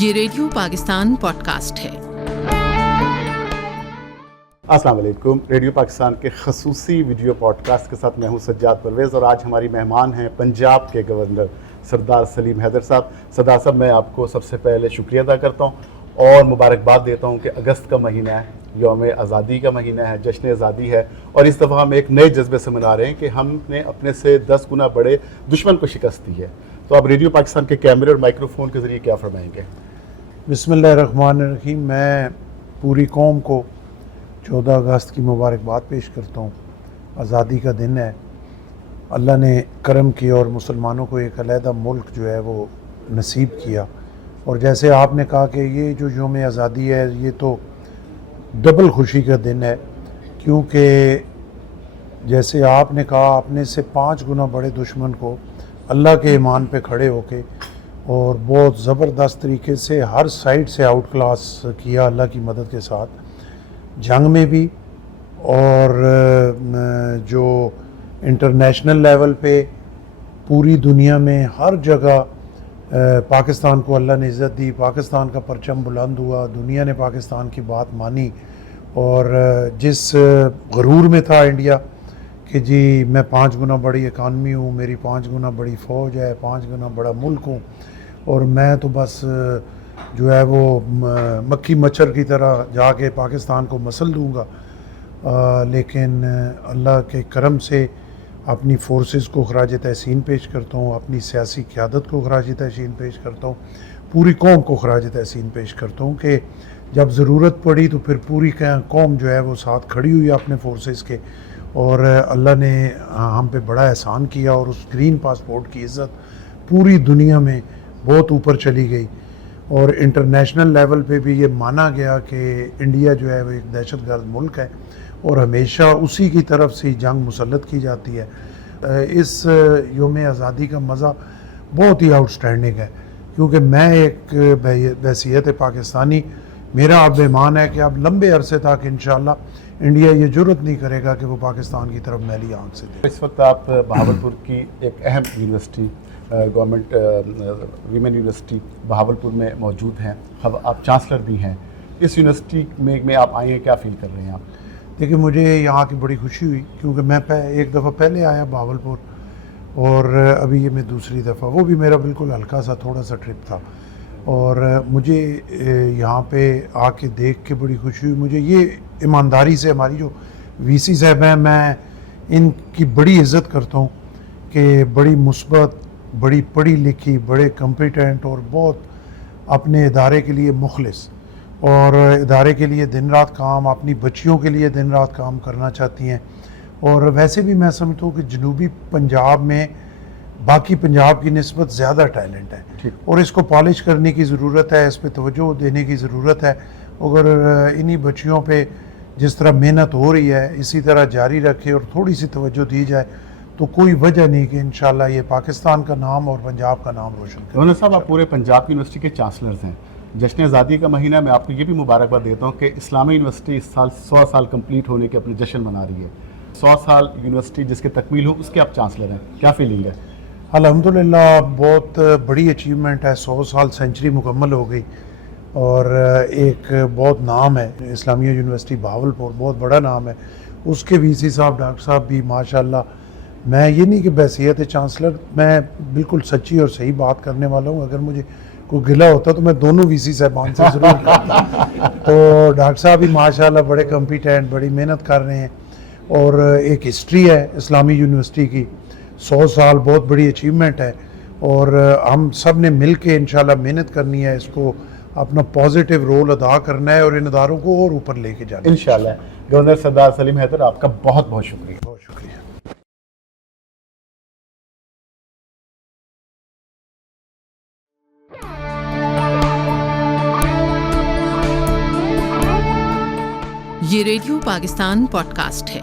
یہ radio Pakistan podcast ہے۔ السلام علیکم، ریڈیو پاکستان کے خصوصی ویڈیو پوڈکاسٹ کے ساتھ میں ہوں سجاد پرویز، اور آج ہماری مہمان ہیں پنجاب کے گورنر سردار سلیم حیدر صاحب۔ سردار صاحب، میں آپ کو سب سے پہلے شکریہ ادا کرتا ہوں اور مبارکباد دیتا ہوں کہ اگست کا مہینہ ہے، یوم آزادی کا مہینہ ہے، جشن آزادی ہے، اور اس دفعہ ہم ایک نئے جذبے سے منا رہے ہیں کہ ہم نے اپنے سے 10 گنا بڑے دشمن کو شکست دی ہے۔ تو آپ ریڈیو پاکستان کے کیمرے اور مائکروفون کے ذریعے کیا فرمائیں گے؟ بسم اللہ الرحمن الرحیم۔ میں پوری قوم کو 14 اگست کی مبارکباد پیش کرتا ہوں۔ آزادی کا دن ہے، اللہ نے کرم کیا اور مسلمانوں کو ایک علیحدہ ملک جو ہے وہ نصیب کیا، اور جیسے آپ نے کہا کہ یہ جو یوم آزادی ہے یہ تو ڈبل خوشی کا دن ہے، کیونکہ جیسے آپ نے کہا اپنے سے 5 گنا بڑے دشمن کو اللہ کے ایمان پہ کھڑے ہو کے اور بہت زبردست طریقے سے ہر سائڈ سے آؤٹ کلاس کیا اللہ کی مدد کے ساتھ، جنگ میں بھی اور جو انٹرنیشنل لیول پہ پوری دنیا میں ہر جگہ پاکستان کو اللہ نے عزت دی، پاکستان کا پرچم بلند ہوا، دنیا نے پاکستان کی بات مانی، اور جس غرور میں تھا انڈیا کہ جی میں 5 گنا بڑی اکانومی ہوں، میری 5 گنا بڑی فوج ہے، 5 گنا بڑا ملک ہوں، اور میں تو بس جو ہے وہ مکھی مچھر کی طرح جا کے پاکستان کو مسل دوں گا، لیکن اللہ کے کرم سے اپنی فورسز کو خراج تحسین پیش کرتا ہوں، اپنی سیاسی قیادت کو خراج تحسین پیش کرتا ہوں، پوری قوم کو خراج تحسین پیش کرتا ہوں کہ جب ضرورت پڑی تو پھر پوری قوم جو ہے وہ ساتھ کھڑی ہوئی اپنے فورسز کے، اور اللہ نے ہم پہ بڑا احسان کیا، اور اس گرین پاسپورٹ کی عزت پوری دنیا میں بہت اوپر چلی گئی، اور انٹرنیشنل لیول پہ بھی یہ مانا گیا کہ انڈیا جو ہے وہ ایک دہشت گرد ملک ہے، اور ہمیشہ اسی کی طرف سے جنگ مسلط کی جاتی ہے۔ اس یوم آزادی کا مزہ بہت ہی آؤٹ اسٹینڈنگ ہے، کیونکہ میں ایک بحیثیت پاکستانی، میرا اب ایمان ہے کہ اب لمبے عرصے تک انشاءاللہ انڈیا یہ جرت نہیں کرے گا کہ وہ پاکستان کی طرف میلی آنکھ سے دے۔ اس وقت آپ بہاولپور کی ایک اہم university government women university Bahawalpur میں موجود ہیں، اب آپ چانسلر بھی ہیں۔ اس یونیورسٹی میں آپ آئے ہیں، کیا فیل کر رہے ہیں آپ؟ دیکھیں، مجھے یہاں کی بڑی خوشی ہوئی، کیونکہ میں ایک دفعہ پہلے آیا بہاولپور، اور ابھی یہ میں دوسری دفعہ، وہ بھی میرا بالکل ہلکا سا تھوڑا سا ٹرپ تھا، اور مجھے یہاں پہ آ کے دیکھ کے بڑی خوشی ہوئی۔ مجھے یہ ایمانداری سے ہماری جو وی سی صاحب ہیں، میں ان کی بڑی عزت کرتا ہوں کہ بڑی مثبت، بڑی پڑھی لکھی، بڑے کمپیٹنٹ، اور بہت اپنے ادارے کے لیے مخلص، اور ادارے کے لیے دن رات کام، اپنی بچیوں کے لیے دن رات کام کرنا چاہتی ہیں، اور ویسے بھی میں سمجھتا ہوں کہ جنوبی پنجاب میں باقی پنجاب کی نسبت زیادہ ٹیلنٹ ہے، اور اس کو پالش کرنے کی ضرورت ہے، اس پہ توجہ دینے کی ضرورت ہے۔ اگر انہی بچیوں پہ جس طرح محنت ہو رہی ہے اسی طرح جاری رکھے اور تھوڑی سی توجہ دی جائے تو کوئی وجہ نہیں کہ انشاءاللہ یہ پاکستان کا نام اور پنجاب کا نام روشن کرے۔ گورنر صاحب، آپ پورے پنجاب یونیورسٹی کے چانسلرز ہیں، جشن آزادی کا مہینہ میں آپ کو یہ بھی مبارکباد دیتا ہوں کہ اسلامی یونیورسٹی اس سال 100 سال کمپلیٹ ہونے کے اپنے جشن منا رہی ہے۔ 100 سال یونیورسٹی جس کے تکمیل ہو، اس کے آپ چانسلر ہیں، کیا فیلنگ ہے؟ الحمدللہ بہت بڑی اچیومنٹ ہے، 100 سال سینچری مکمل ہو گئی، اور ایک بہت نام ہے اسلامیہ یونیورسٹی بہاولپور، بہت بڑا نام ہے، اس کے وی سی صاحب ڈاکٹر صاحب بھی ماشاءاللہ، میں یہ نہیں کہ بحیثیت چانسلر، میں بالکل سچی اور صحیح بات کرنے والا ہوں، اگر مجھے کوئی گلہ ہوتا تو میں دونوں وی سی صاحبان سے ضرور کرتا، تو ڈاکٹر صاحب بھی ماشاءاللہ بڑے کمپیٹنٹ، بڑی محنت کر رہے ہیں، اور ایک ہسٹری ہے اسلامی یونیورسٹی کی، 100 سال بہت بڑی اچیومنٹ ہے، اور ہم سب نے مل کے انشاءاللہ محنت کرنی ہے، اس کو اپنا پازیٹیو رول ادا کرنا ہے، اور ان اداروں کو اور اوپر لے کے جانا ہے انشاءاللہ۔ گورنر سردار سلیم حیدر، آپ کا بہت بہت شکریہ۔ بہت شکریہ۔ یہ ریڈیو پاکستان پوڈکاسٹ ہے۔